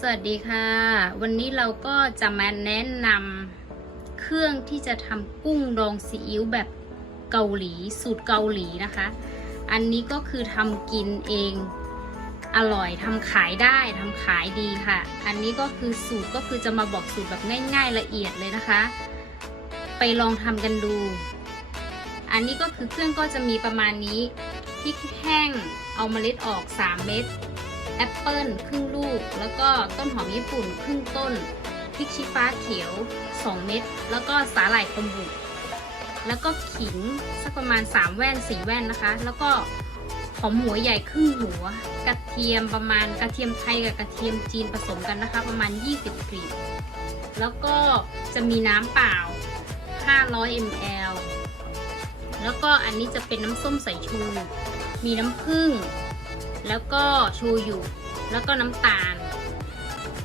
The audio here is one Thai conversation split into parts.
สวัสดีค่ะ วันนี้เราก็จะมาแนะนำเครื่องที่จะทำกุ้งดองซีอิ๊วแบบเกาหลี สูตรเกาหลีนะคะ อันนี้ก็คือทำกินเองอร่อยทำขายได้ทำขายดีค่ะ อันนี้ก็คือสูตรก็คือจะมาบอกสูตรแบบง่าย ๆ ละเอียดเลยนะคะ ไปลองทำกันดู อันนี้ก็คือเครื่องก็จะมีประมาณนี้พริกแห้งเอาเมล็ดออก 3 เม็ด แอปเปิลครึ่งลูก แล้วก็ต้นหอมญี่ปุ่นครึ่งต้นพริกชี้ฟ้าเขียว 2 เม็ดแล้วก็สาหร่ายคมบุแล้วก็ขิงสักประมาณ 3 แว่น4แว่นนะคะ แล้วก็หอมหัวใหญ่ครึ่งหัว กระเทียมประมาณกระเทียมไทยกับกระเทียมจีนผสมกันนะคะ ประมาณ 20กลีบแล้วก็จะมีน้ำเปล่า 500 ml แล้วก็อันนี้จะเป็นน้ำส้มสายชู มีน้ำผึ้ง แล้วก็โชยุแล้วก็น้ำตาล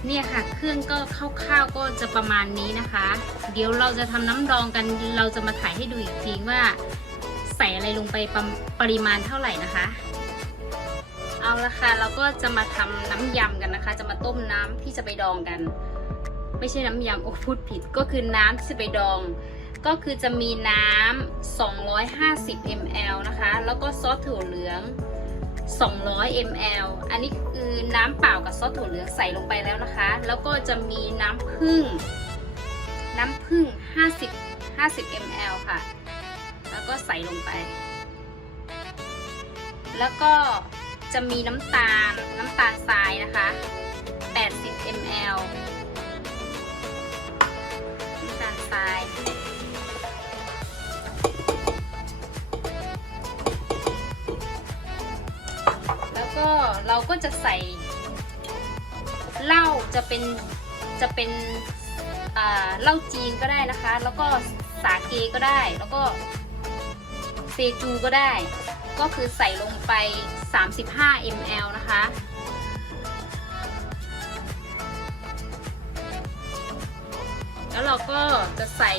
เนี่ยค่ะเครื่องก็คร่าวๆก็จะประมาณนี้นะคะ เดี๋ยวเราจะทำน้ำดองกันเราจะมาถ่ายให้ดูอีกทีว่า ใส่อะไรลงไปปรปริมาณเท่าไหร่นะคะ เอาละค่ะเราก็จะมาทำน้ำยำกันนะคะ จะมาต้มน้ำที่จะไปดองกัน ไม่ใช่น้ำยำโอ้พูดผิดก็คือน้ำที่จะไปดองก็คือจะมีน้ำ 250 ml นะคะ แล้วก็ซอสถั่วเหลือง 200 ml อันนี้คือน้ำเปล่ากับซอสถั่วเหลืองใส่ลงไปแล้วนะคะ แล้วก็จะมีน้ำผึ้ง น้ำผึ้ง 50 50 ml ค่ะ แล้วก็ใส่ลงไป แล้วก็จะมีน้ำตาล น้ำตาลทรายนะคะ 80 ml น้ำตาลทราย ก็เราก็จะใส่เหล้าจะเป็นจะเป็นเหล้าจีนก็ได้นะคะ แล้วก็สาเกก็ได้ แล้วก็เซจูก็ได้ ก็คือใส่ลงไป 35 ml นะคะ แล้วเราก็จะใส่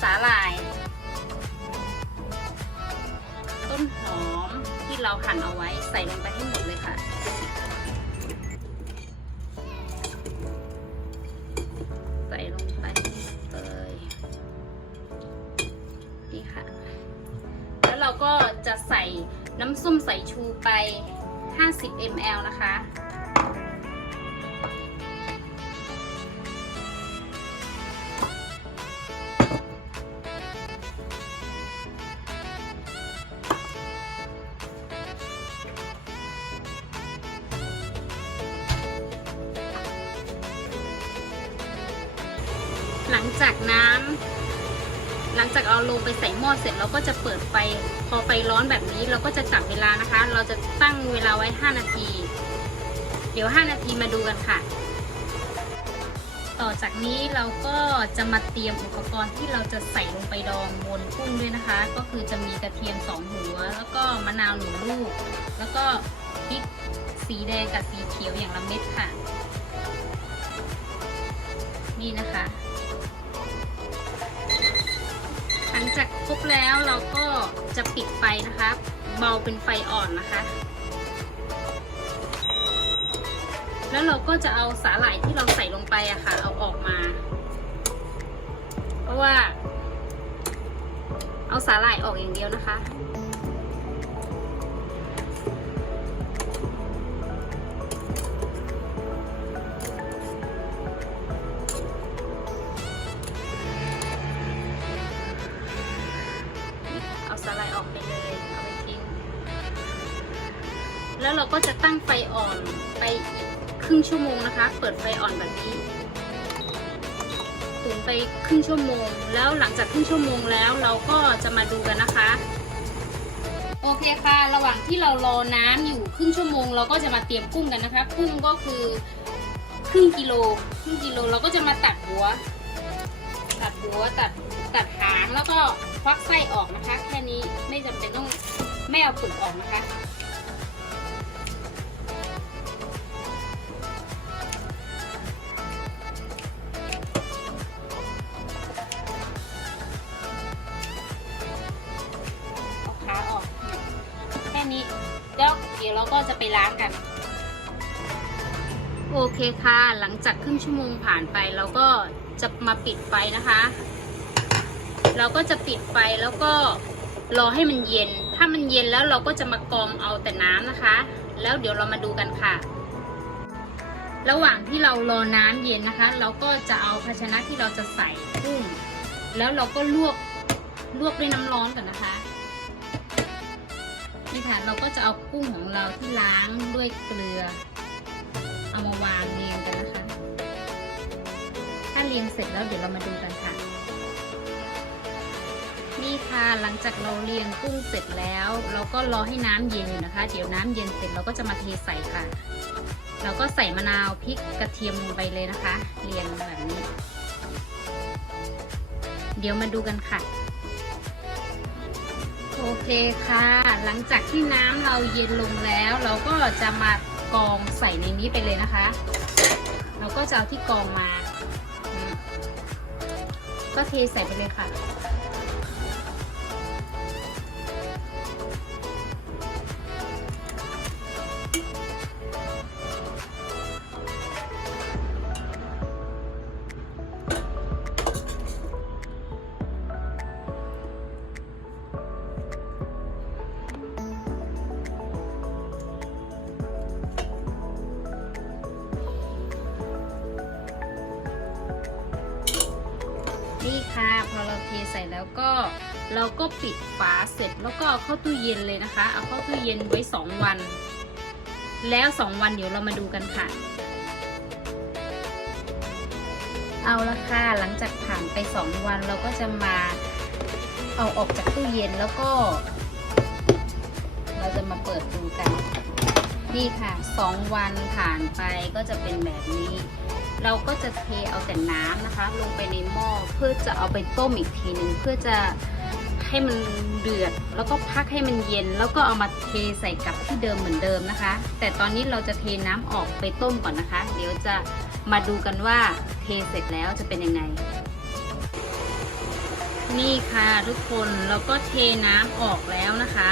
สาหร่าย ต้นหอม เราหั่นเอาไว้ใส่ลงไปให้หมดเลยค่ะ ใส่ลงไปเลยนี่ค่ะ แล้วเราก็จะใส่น้ำส้มสายชูไป 50 ml นะคะ งจากน้ำหลังจากเอาลงไปใส่หม้อเสร็จเราก็จะเปิดไฟพอไฟร้อนแบบนี้เราก็จะจับเวลานะคะ เราจะตั้งเวลาไว้ 5 นาที เดี๋ยว 5 นาทีมาดูกันค่ะ ต่อจากนี้เราก็จะมาเตรียมอุปกรณ์ที่เราจะใส่ลงไปดองบนกุ้งด้วยนะคะ ก็คือจะมีกระเทียม 2 หัว แล้วก็มะนาวหนึ่งลูก แล้วก็พริกสีแดงกับสีเขียวอย่างละเม็ดค่ะ นี่นะคะ จากคลุกแล้วเราก็จะปิดไฟนะคะ เบาเป็นไฟอ่อนนะคะ แล้วเราก็จะเอาสาหร่ายที่เราใส่ลงไปอะค่ะ เอาออกมา เพราะว่า เอาสาหร่ายออกอย่างเดียวนะคะ ก็จะตั้งไฟอ่อนไปอีกครึ่งชั่วโมงนะคะ เปิดไฟอ่อนแบบนี้ตุ๋นไปครึ่งชั่วโมง แล้วหลังจากครึ่งชั่วโมงแล้วเราก็จะมาดูกันนะคะ โอเคค่ะ ระหว่างที่เรารอน้ำอยู่ครึ่งชั่วโมง เราก็จะมาเตรียมกุ้งกันนะคะกุ้งก็คือครึ่งกิโลครึ่งกิโลเราก็จะมาตัดหัว ตัดหัวตัดตัดหางแล้วก็ควักไส้ออกนะคะ แค่นี้ไม่จำเป็นต้องไม่เอาขุดออกนะคะ ดี๋ยวเราก็จะไปล้างกัน โอเคค่ะ หลังจากครึ่งชั่วโมงผ่านไปเราก็จะมาปิดไฟนะคะ เราก็จะปิดไฟแล้วก็รอให้มันเย็น ถ้ามันเย็นแล้วเราก็จะมากรองเอาแต่น้ำนะคะ แล้วเดี๋ยวเรามาดูกันค่ะ ระหว่างที่เรารอน้ำเย็นนะคะ เราก็จะเอาภาชนะที่เราจะใส่กุ้งแล้วเราก็ลวกลวกด้วยน้ำร้อนก่อนนะคะ นี่ค่ะเราก็จะเอากุ้งของเราที่ล้างด้วยเกลือ เอามาวางเรียงกันนะคะ ถ้าเรียงเสร็จแล้วเดี๋ยวเรามาดูกันค่ะ นี่ค่ะหลังจากเราเรียงกุ้งเสร็จแล้ว เราก็รอให้น้ำเย็นอยู่นะคะ เดี๋ยวน้ำเย็นเสร็จเราก็จะมาเทใส่ค่ะ เราก็ใส่มะนาวพริกกระเทียมลงไปเลยนะคะ เรียงแบบนี้ เดี๋ยวมาดูกันค่ะโอเคค่ะ หลังจากที่น้ำเราเย็นลงแล้ว เราก็จะมากองใส่ในนี้ไปเลยนะคะ เราก็จะเอาที่กองมา ก็เทใส่ไปเลยค่ะ แล้วก็เราก็ปิดฝาเสร็จแล้วก็เอาเข้าตู้เย็นเลยนะคะ เอาเข้าตู้เย็นไว้ 2 วัน แล้ว 2 วันเดี๋ยวเรามาดูกันค่ะ เอาละค่ะหลังจากผ่านไป 2 วันเราก็จะมาเอาออกจากตู้เย็นแล้วก็ เราจะมาเปิดดูกัน นี่ค่ะ 2 วันผ่านไปก็จะเป็นแบบนี้ เราก็จะเทเอาแต่น้ำนะคะ ลงไปในหม้อเพื่อจะเอาไปต้มอีกทีหนึ่งเพื่อจะให้มันเดือด แล้วก็พักให้มันเย็น แล้วก็เอามาเทใส่กับที่เดิมเหมือนเดิมนะคะ แต่ตอนนี้เราจะเทน้ำออกไปต้มก่อนนะคะ เดี๋ยวจะมาดูกันว่าเทเสร็จแล้วจะเป็นยังไง นี่ค่ะทุกคนเราก็เทน้ำออกแล้วนะคะ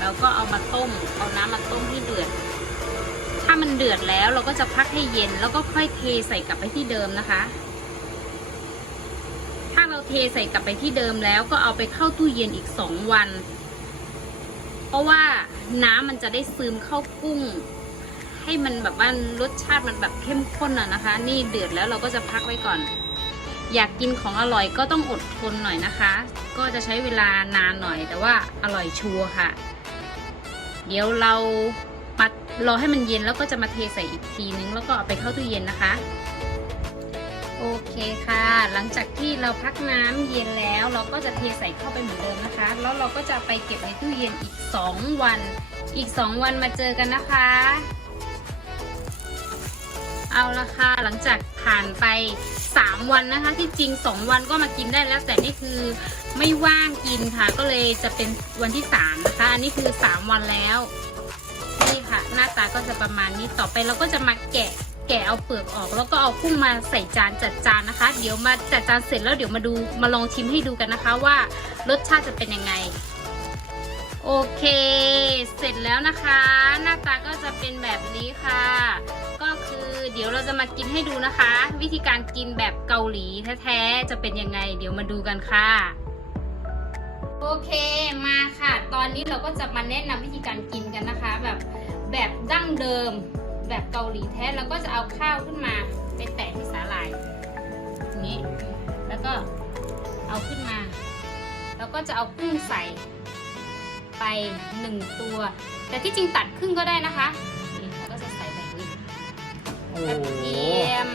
เราก็เอามาต้ม เอาน้ำมาต้มให้เดือด ถ้ามันเดือดแล้วเราก็จะพักให้เย็นแล้วก็ค่อยเทใส่กลับไปที่เดิมนะคะ ถ้าเราเทใส่กลับไปที่เดิมแล้วก็เอาไปเข้าตู้เย็นอีกสองวัน เพราะว่าน้ำมันจะได้ซึมเข้ากุ้ง ให้มันแบบว่ารสชาติมันแบบเข้มข้นอะนะคะ นี่เดือดแล้วเราก็จะพักไว้ก่อน อยากกินของอร่อยก็ต้องอดทนหน่อยนะคะ ก็จะใช้เวลานานหน่อยแต่ว่าอร่อยชัวร์ค่ะ เดี๋ยวเรา รอให้มันเย็นแล้วก็จะมาเทใส่อีกทีนึง แล้วก็เอาไปเข้าตู้เย็นนะคะ โอเคค่ะ หลังจากที่เราพักน้ำเย็นแล้ว เราก็จะเทใส่เข้าไปเหมือนเดิมนะคะ แล้วเราก็จะไปเก็บในตู้เย็นอีก 2 วัน อีก 2 วันมาเจอกันนะคะ เอาละค่ะหลังจากผ่านไป 3 วันนะคะ ที่จริง 2 วันก็มากินได้แล้วแต่นี่คือไม่ว่างกินค่ะ ก็เลยจะเป็นวันที่ 3 นะคะ อันนี้คือ 3 วันแล้ว ค่ะ หน้าตาก็จะประมาณนี้ต่อไปเราก็จะมาแกะแกะเอาเปลือกออก แล้วก็เอากุ้งมาใส่จานจัดจานนะคะ เดี๋ยวมาจัดจานเสร็จแล้วเดี๋ยวมาดูมาลองชิมให้ดูกันนะคะว่ารสชาติจะเป็นยังไงโอเค เสร็จแล้วนะคะ หน้าตาก็จะเป็นแบบนี้ค่ะ ก็คือเดี๋ยวเราจะมากินให้ดูนะคะ วิธีการกินแบบเกาหลีแท้ๆจะเป็นยังไง เดี๋ยวมาดูกันค่ะ โอเคมาค่ะ ตอนนี้เราก็จะมาแนะนำวิธีการกินกันนะคะแบบ แบบดั้งเดิม แบบเกาหลีแท้เราก็จะเอาข้าวขึ้นมาไปแตะที่สาหร่ายนี้แล้วก็เอาขึ้นมา แล้วก็จะเอากุ้งใส่ไปหนึ่งตัว แต่ที่จริงตัดครึ่งก็ได้นะคะนี่แล้วก็จะใส่แบบนี้กระเทียม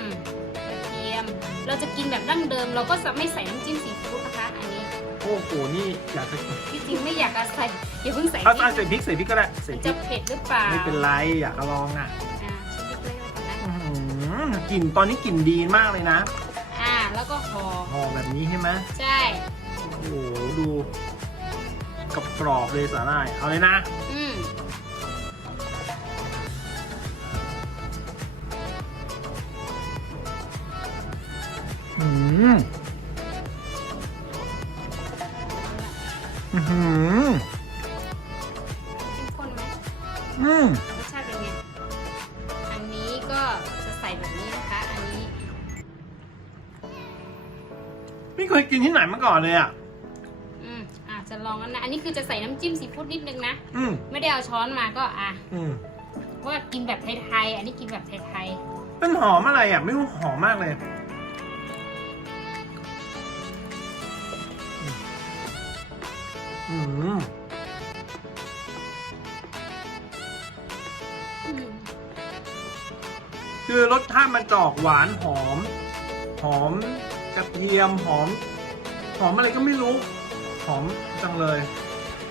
กระเทียม เราจะกินแบบดั้งเดิม เราก็จะไม่ใส่น้ำจิ้มซีฟู้ดนะคะ อันนี้ โอ้โหนี่อยากจะที่จริงไม่อยากจะใส่อย่าเพิ่งใส่เอาพริใส่กพริกใส่พริกก็ได้ใส่มันพริจะกเผ็ดหรือเปล่าไม่เป็นไรอยากจะลองอะอ่าชิมพริกเลยแล้วกันนะอื้อหือกลิ่นตอนนี้กลิ่นดีมากเลยนะอ่าแล้วก็ห่อห่อแบบนี้ใช่ไหมใช่โอ้โหดูกับกรอบๆเลยสาหร่ายเอาเลยนะอืมอืม อื้อหือเข้มข้นไหมอืมรสชาติเป็นไง อันนี้ก็จะแบบนี้นะคะ อันนี้ไม่เคยกินที่ไหนมาก่อนเลยอะ อืมอะจะลองกันนะ อันนี้คือจะใส่น้ำจิ้มซีฟู้ดนิดนึงนะ อืมไม่ได้เอาช้อนมาก็อะอืมว่ากินแบบไทยๆ อันนี้กินแบบไทยมันหอมอะไรอะ ไม่รู้หอมมากเลย อืมๆอืมคือรสชาติมันจะออกหวานหอม หอมกระเทียมหอม หอมอะไรก็ไม่รู้ หอมจังเลย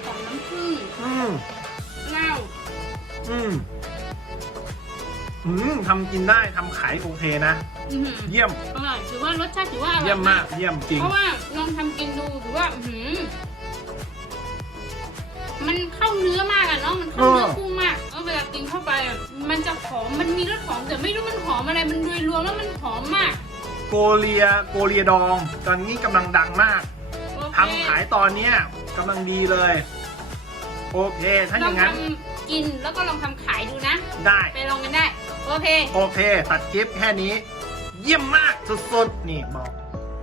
ของน้ำผึ้งอืมเน่าอืมอืมทำกินได้ทำขายโอเคนะ อื้อหือเยี่ยม อร่อยถือว่ารสชาติถือว่าอร่อยเยี่ยมมาก เยี่ยมจริง เพราะว่าลองทำกินดูถือว่าอื้อหือ มันเข้าเนื้อมากอะเนาะ มันเข้าเนื้อเออกุ้งมากเออเวลากินเข้าไปอะมันจะหอม มันมีรสหอมแต่ไม่รู้มันหอมอะไร มันโดยรวมแล้วมันหอมมากโกเลียโกเลียดอง ตอนนี้กำลังดังมากโอเคทำขายตอนเนี้ยกำลังดีเลย โอเคถ้าอลองย่างนั้นทำกินแล้วก็ลองทำขายดูนะ ได้ ไปลองกันได้ โอเค โอเค ตัดคลิปแค่นี้ เยี่ยมมากสุดๆ นี่บอก